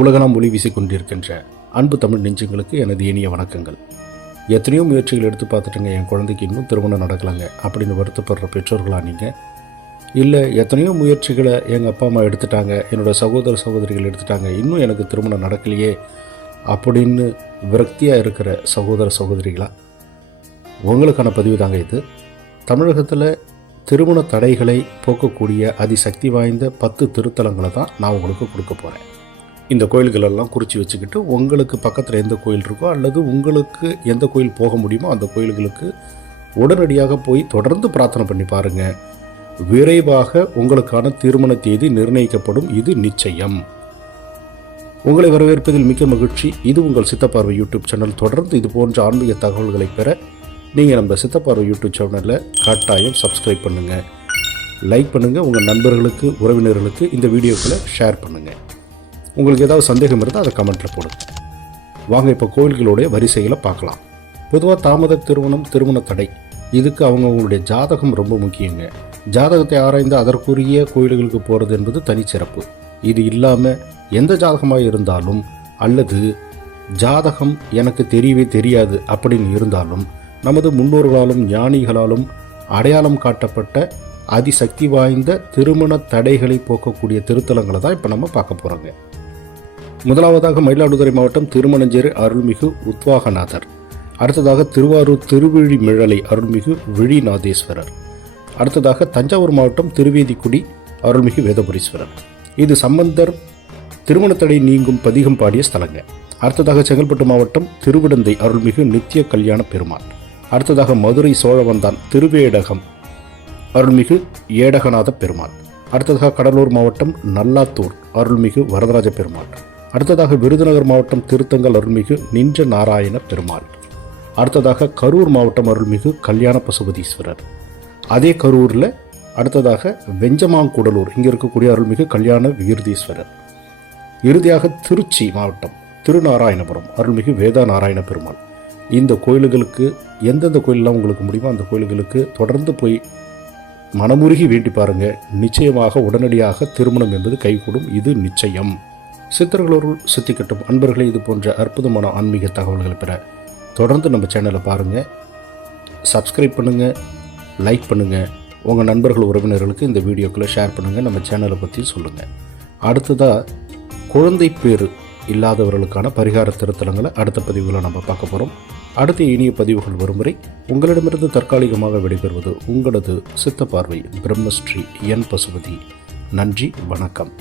உலகெல்லாம் ஒளி வீசிக் கொண்டிருக்கின்ற அன்பு தமிழ் நெஞ்சங்களுக்கு எனது இனிய வணக்கங்கள். எத்தனையோ முயற்சிகள் எடுத்து பார்த்துட்டுங்க என் குழந்தைக்கு இன்னும் திருமணம் நடக்கலைங்க அப்படின்னு வருத்தப்படுற பெற்றோர்களா நீங்கள் இல்லை எத்தனையோ முயற்சிகளை எங்கள் அப்பா அம்மா எடுத்துட்டாங்க என்னோடய சகோதர சகோதரிகள் எடுத்துட்டாங்க இன்னும் எனக்கு திருமணம் நடக்கலையே அப்படின்னு விரக்தியாக இருக்கிற சகோதர சகோதரிகளா? உங்களுக்கான பதிவு தாங்க இது. தமிழகத்தில் திருமண தடைகளை போக்கக்கூடிய அதிசக்தி வாய்ந்த பத்து திருத்தலங்களை தான் நான் உங்களுக்கு கொடுக்க போகிறேன் இந்த கோயில்களெல்லாம் குறித்து வச்சுக்கிட்டு உங்களுக்கு பக்கத்தில் எந்த கோயில் இருக்கோ அல்லது உங்களுக்கு எந்த கோயில் போக முடியுமோ அந்த கோயில்களுக்கு உடனடியாக போய் தொடர்ந்து பிரார்த்தனை பண்ணி பாருங்கள் விரைவாக உங்களுக்கான திருமண தேதி நிர்ணயிக்கப்படும். இது நிச்சயம். உங்களை வரவேற்பதில் மிக்க மகிழ்ச்சி. இது உங்கள் சித்தப்பார்வை யூடியூப் சேனல். தொடர்ந்து இது போன்ற ஆன்மீக தகவல்களை பெற நீங்கள் நம்ம சித்தப்பார்வை யூடியூப் சேனலில் கட்டாயம் சப்ஸ்கிரைப் பண்ணுங்கள் லைக் பண்ணுங்கள் உங்கள் நண்பர்களுக்கு உறவினர்களுக்கு இந்த வீடியோக்களை ஷேர் பண்ணுங்கள் உங்களுக்கு ஏதாவது சந்தேகம் இருந்தால் அதை கமெண்ட்டில் போடுங்க. வாங்க இப்போ கோயில்களுடைய வரிசைகளை பார்க்கலாம். பொதுவாக தாமத திருமணம் திருமண தடை. இதுக்கு அவங்கவுங்களுடைய ஜாதகம் ரொம்ப முக்கியங்க. ஜாதகத்தை ஆராய்ந்து அதற்குரிய கோயில்களுக்கு போகிறது என்பது தனிச்சிறப்பு இது இல்லாமல் எந்த ஜாதகமாக இருந்தாலும் அல்லது ஜாதகம் எனக்கு தெரியவே தெரியாது அப்படின்னு இருந்தாலும் நமது முன்னோர்களாலும் ஞானிகளாலும் அடையாளம் காட்டப்பட்ட அதிசக்தி வாய்ந்த திருமண தடைகளை போக்கக்கூடிய திருத்தலங்களை தான் இப்போ நம்ம பார்க்க போகிறோங்க முதலாவதாக மயிலாடுதுறை மாவட்டம் திருமணஞ்சேரி அருள்மிகு உத்வாகநாதர். அடுத்ததாக திருவாரூர் திருவிழிமிழலை அருள்மிகு விழிநாதேஸ்வரர். அடுத்ததாக தஞ்சாவூர் மாவட்டம் திருவேதிக்குடி அருள்மிகு வேதபுரீஸ்வரர். இது சம்பந்தர் திருமணத்தடை நீங்கும் பதிகம் பாடிய ஸ்தலங்க. அடுத்ததாக செங்கல்பட்டு மாவட்டம் திருவிடந்தை அருள்மிகு நித்திய கல்யாண பெருமாள். அடுத்ததாக மதுரை சோழவந்தான் திருவேடகம் அருள்மிகு ஏடகநாத பெருமாள். அடுத்ததாக கடலூர் மாவட்டம் நல்லாத்தூர் அருள்மிகு வரதராஜ பெருமாள். அடுத்ததாக விருதுநகர் மாவட்டம் திருத்தங்கல் அருள்மிகு நின்ற நாராயண பெருமாள். அடுத்ததாக கரூர் மாவட்டம் அருள்மிகு கல்யாண பசுபதீஸ்வரர். அதே கரூரில் அடுத்ததாக வெஞ்சமாங்குடலூர் இங்கே இருக்கக்கூடிய அருள்மிகு கல்யாண விகிருதீஸ்வரர். இறுதியாக திருச்சி மாவட்டம் திருநாராயணபுரம் அருள்மிகு வேதா நாராயண பெருமாள். இந்த கோயில்களுக்கு எந்தெந்த கோயிலெலாம் உங்களுக்கு முடியுமோ அந்த கோயில்களுக்கு தொடர்ந்து போய் மனமுருகி வேண்டி பாருங்கள் நிச்சயமாக உடனடியாக திருமணம் என்பது கைகூடும். இது நிச்சயம். சித்தர்களோருள் சித்திக்கட்டும். அன்பர்களை இது போன்ற அற்புதமான ஆன்மீக தகவல்களை பெற தொடர்ந்து நம்ம சேனலை பாருங்கள் சப்ஸ்கிரைப் பண்ணுங்கள் லைக் பண்ணுங்கள் உங்கள் நண்பர்கள் உறவினர்களுக்கு இந்த வீடியோக்களை ஷேர் பண்ணுங்கள் நம்ம சேனலை பற்றி சொல்லுங்கள் அடுத்ததாக குழந்தை பேர் இல்லாதவர்களுக்கான பரிகார திருத்தலங்களை அடுத்த பதிவுகளை நம்ம பார்க்க போகிறோம் அடுத்த இனிய பதிவுகள் வரும் வரை உங்களிடமிருந்து தற்காலிகமாக விடைபெறுவது உங்களது சித்த பார்வை பிரம்மஸ்ரீ என் பசுபதி. நன்றி வணக்கம்.